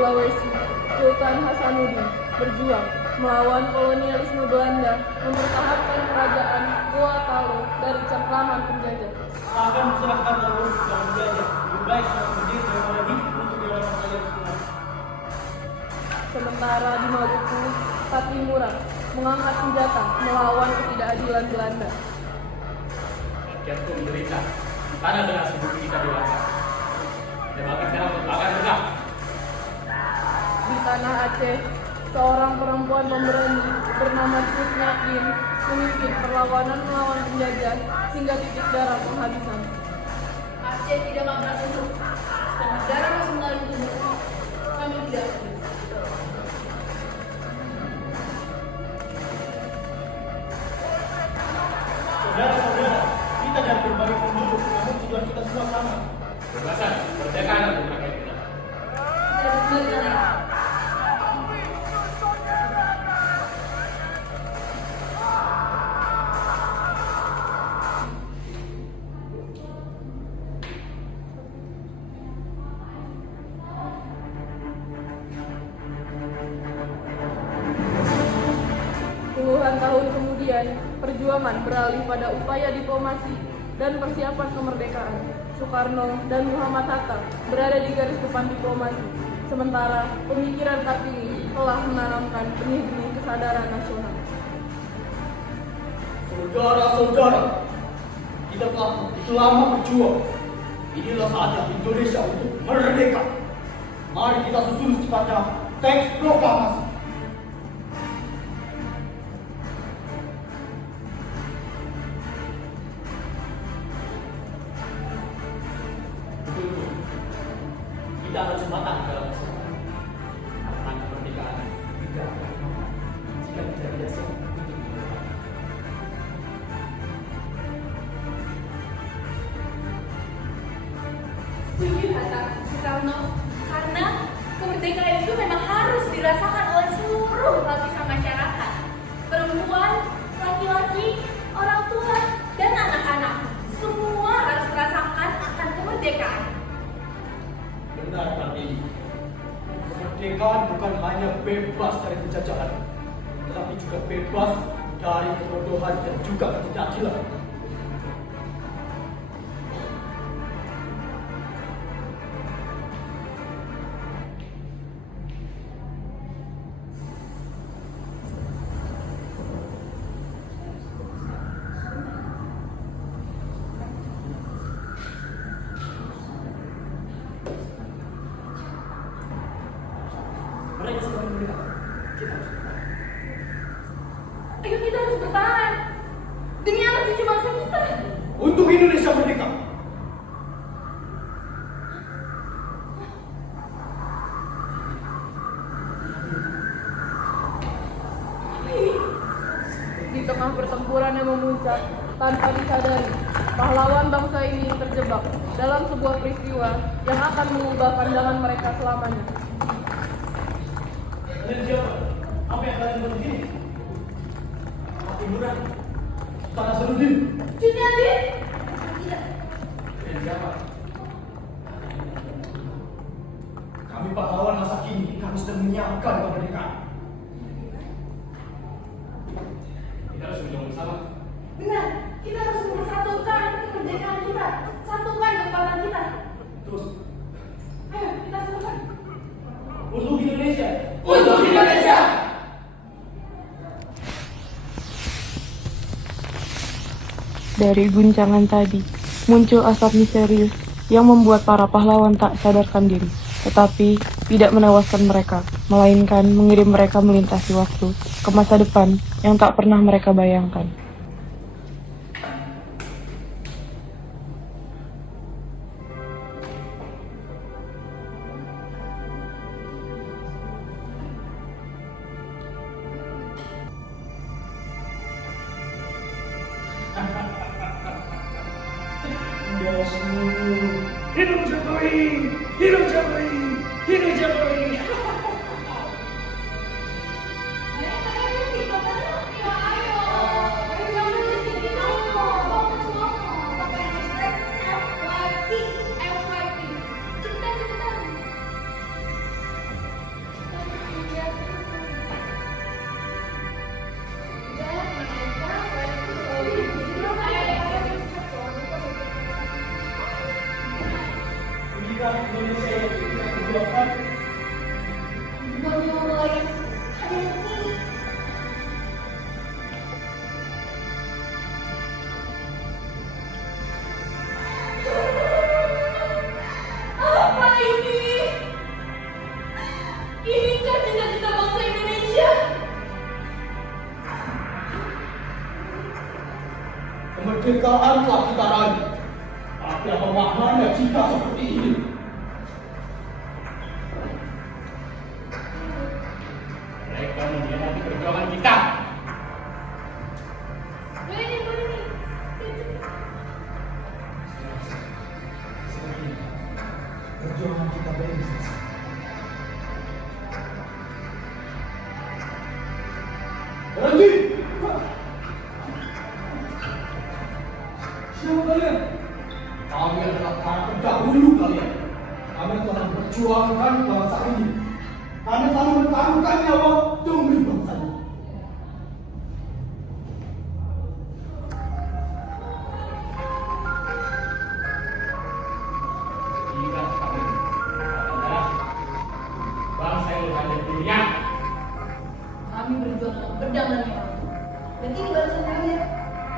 Sulawesi, Sultan Hasanuddin, berjuang melawan kolonialisme Belanda, mempertahankan kerajaan Goa Talo dari cengkraman penjajah. Akan diserahkan lalu ke penjajah. Lebih baik seorang berdiri daripada hidup untuk menyelamatkan kalian semua. Sementara di Maluku, Patimura mengangkat senjata melawan ketidakadilan Belanda. Rakyatku menderita karena dengan bumi kita dewasa. Dan bahkan sekarang terbakar tegak. Di tanah Aceh, seorang perempuan pemberani bernama Cut Nyakin memimpin perlawanan melawan penjajah hingga titik darah penghabisan. Aceh tidak mampu untuk setengah darah masih mengalir tubuh. Kami tidak akan. Saudara-saudara, kita jangan berbalik penduduk, namun tujuan kita semua sama. Kebebasan, kemerdekaan untuk rakyat kita. Tidak benar lagi. Puluhan tahun kemudian, perjuangan beralih pada upaya diplomasi dan persiapan kemerdekaan. Soekarno dan Muhammad Hatta berada di garis depan diplomasi, sementara pemikiran Kartini telah menanamkan benih-benih kesadaran nasional. Saudara-saudara, kita telah begitu lama berjuang. Inilah saatnya Indonesia untuk merdeka. Mari kita susun secepatnya teks proklamasi. Betul. Kita harus matang dalam masalah. Karena kemerdekaan tidak akan mampu jika kita tidak siap untuk dilakukan. Setuju kata Soekarno, karena kemerdekaan itu memang harus dirasakan oleh seluruh lapisan masyarakat. Perempuan, laki-laki, orang tua, dan anak-anak. Semua harus merasakan akan kemerdekaan. Benar, Kartini. Kemerdekaan bukan hanya bebas dari penjajahan, tetapi juga bebas dari kebodohan dan juga ketidakadilan. Mereka sedang merdeka. Kita harus bertahan. Ayo kita harus bertahan demi anak cucu bangsa kita. Untuk Indonesia merdeka. Apa ini? Di tengah pertempuran yang memuncak, tanpa disadari, pahlawan bangsa ini terjebak dalam sebuah peristiwa yang akan mengubah pandangan mereka selamanya. Kalian siapa? Apa yang kalian buat di sini? Patimura, Sultan Hasanuddin. Junyadin? Tidak. Kalian siapa? Kami pahlawan masa kini, kami sedang menyiapkan kemerdekaan. Kita harus berjuang bersama. Benar, kita harus mempersatukan kemerdekaan kita, satukan kekuatan kita. Terus, Ayo kita satukan. untuk Indonesia. Untuk Indonesia. Dari guncangan tadi, muncul asap misterius yang membuat para pahlawan tak sadarkan diri, tetapi tidak menewaskan mereka, melainkan mengirim mereka melintasi waktu ke masa depan yang tak pernah mereka bayangkan. Hidup Jokowi! Hidup Jokowi! Hidup Jokowi! inilah Indonesia yang kita perjuangkan. Bukan yang lain, hanya ini. Apa ini? Inikah cita-cita bangsa Indonesia? Kemerdekaan telah kita raih. Tapi apa maknanya jika seperti ini? Mereka mengkhianati perjuangan kita. Boleh nih, boleh nih. Perjuangan kita belum selesai. Berhenti! Siapa kalian? Kami adalah para pendahulu kalian. Kami telah memperjuangkan bangsa ini. Kami telah mempertaruhkan nyawa demi bangsa ini. Ingat kami, adalah bangsa yang ada di dunia. Kami berjuang dengan pedang dan nyawa. Dan ini balasan kalian.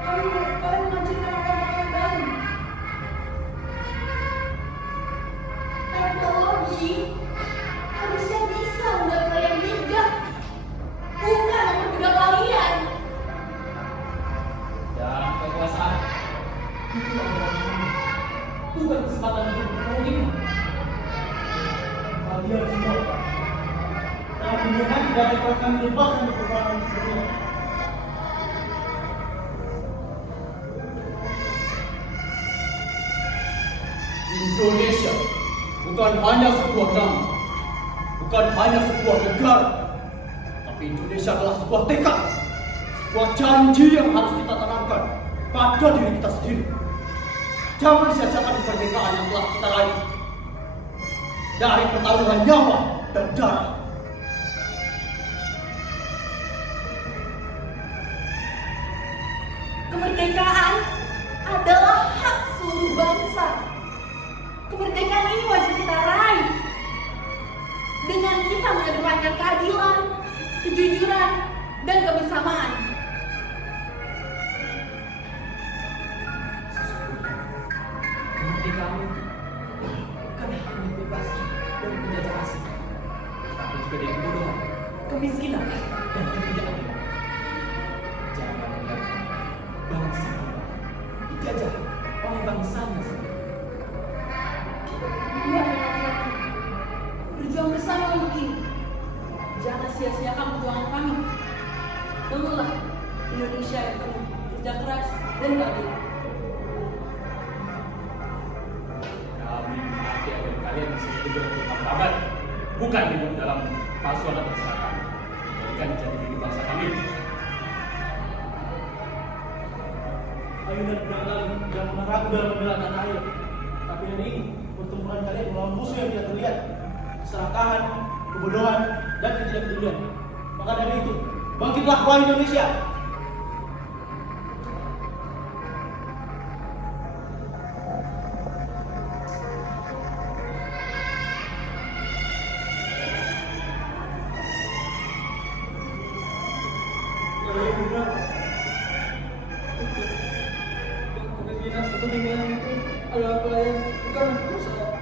Kalian menghancurkan orang-orang yang baru. Teknologi harusnya bisa membuat kalian bijak, bukan memperbudak kalian. Dan kekuasaan itu adalah bukan kesempatan untuk bertemu. Kalian semua telah menyerang dan akan dilepaskan ke peperangan sebelumnya. Indonesia bukan hanya sebuah nama, bukan hanya sebuah negara, tapi Indonesia adalah sebuah tekad, sebuah janji yang harus kita tanamkan pada diri kita sendiri. Jangan sia-siakan kemerdekaan yang telah kita raih dari pertaruhan nyawa dan darah. Kemerdekaan adalah hak seluruh bangsa. Kemerdekaan ini wajib kita raih dengan kita mengedepankan keadilan, kejujuran, dan kebersamaan. Kemerdekaan itu bukan hanya bebas dari penjajah asing, tapi juga dari kebodohan, kemiskinan, dan ketidakadilan. Jangan membiarkan bangsa kita dijajah oleh bangsanya sendiri. Mbak dan laki-laki, berjuang bersama untuk ini. Jangan sia-siakan perjuangan kami. Bangunlah Indonesia yang penuh kerja keras dan keadilan. Kami mati agar kalian bisa hidup dengan martabat, bukan hidup dalam palsuan atau kesalahan. Jadikan jati diri bangsa kami. Ayo dan barangkali jangan ragu dalam membela tanah air. Tapi hari ini pertempuran kalian melawan musuh yang tidak terlihat, keserakahan, kebodohan, dan ketidakpedulian. Maka dari itu, bangkitlah wahai Indonesia. Kepemimpinan itu adalah pelayan, bukan perusahaan.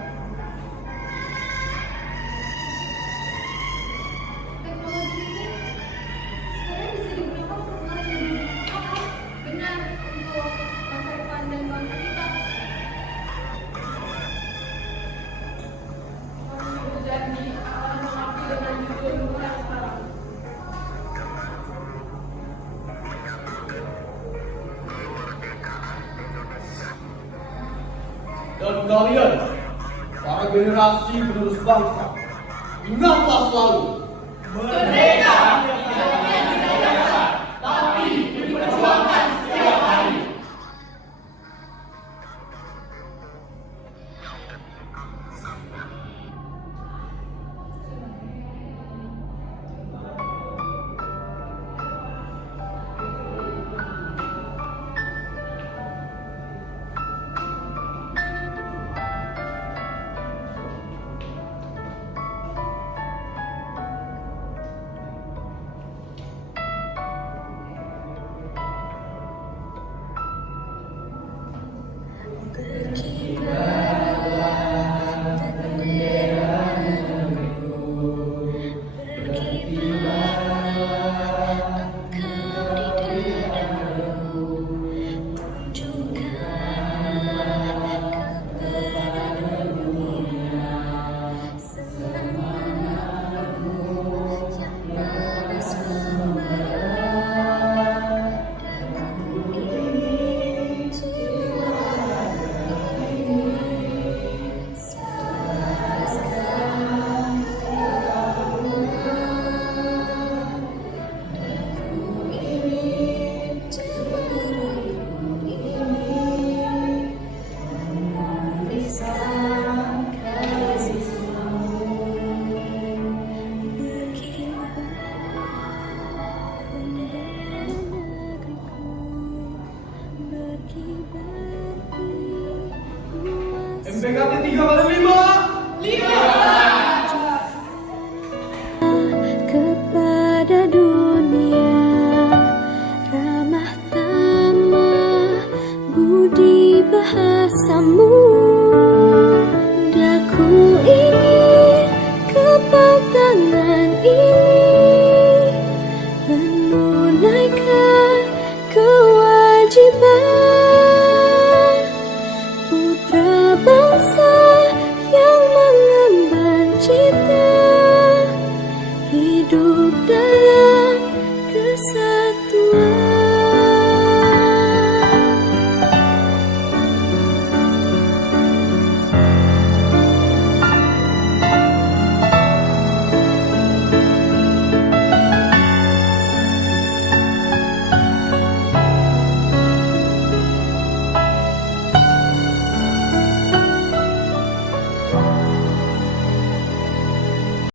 Teknologi ini sekarang bisa digunakan untuk hal yang lebih benar untuk masa depan dan bangsa kita. Kami berjanji akan mengabdi dengan jujur mulai sekarang. Dan kalian, para generasi penerus bangsa, ingatlah selalu Merdeka! tapi diperjuangkan setiap hari. sang kasihmu. MPKT 3/5. Kepada dunia ramah tamah budi bahasamu, daku ingin kepatangan ini menunaikan kewajiban putra bangsa yang mengemban cita hidup dalam kesatuan.